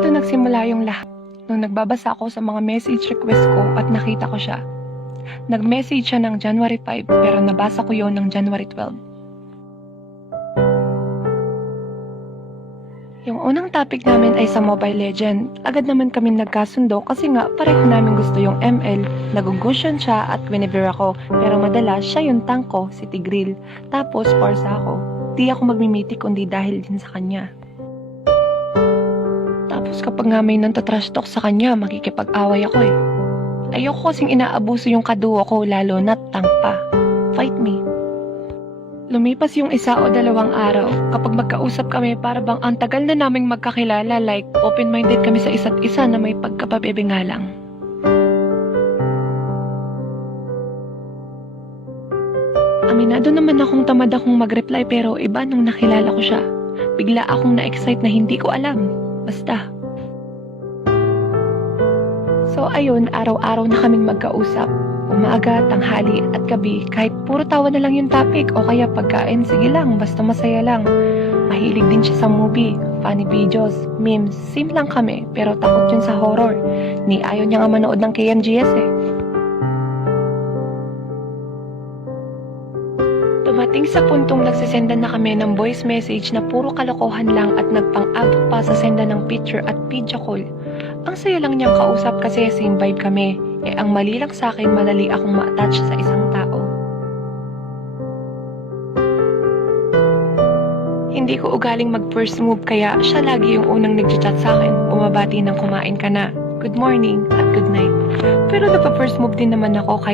Dito nagsimula yung lahat. Nung nagbabasa ako sa mga message request ko at nakita ko siya. Nag-message siya ng January 5 pero nabasa ko yon ng January 12. Yung unang topic namin ay sa Mobile Legend. Agad naman kami nagkasundo kasi nga pareho namin gusto yung ML. Nagugusyon siya at Guinevere ako. Pero madalas siya yung tank ko, si Tigril. Tapos Forza ako. Di ako magmimiti kundi dahil din sa kanya. Tapos kapag nga may nantatrash talk sa kanya, makikipag-away ako eh. Ayoko kasing inaabuso yung kaduo ko lalo na tank pa. Fight me. Lumipas yung 1 o 2 araw, kapag magkausap kami para bang ang tagal na naming magkakilala, like open-minded kami sa isa't isa na may pagkapabebe nga lang. Aminado naman akong tamad akong mag-reply pero iba nung nakilala ko siya. Bigla akong na-excite na hindi ko alam. Basta. So ayun, araw-araw na kaming magkausap. Umaga, tanghali at gabi, kahit puro tawa na lang yung topic o kaya pagkain, sige lang, basta masaya lang. Mahilig din siya sa movie, funny videos, memes, same lang kami, pero takot yun sa horror. Ni ayaw niya nga manood ng KMGS eh. Dumating sa puntong nagsisendan na kami ng voice message na puro kalokohan lang at nagpang-abot pa sa senda ng picture at video call. Ang saya lang niyang kausap kasi same vibe kami. Eh ang mali lang sa akin, madali akong ma-attach sa isang tao. Hindi ko ugaling mag-first move kaya siya lagi yung unang nag-chat sa akin. Bumabati ng kumain ka na, good morning at good night. Pero nagpa-first move din naman ako kahit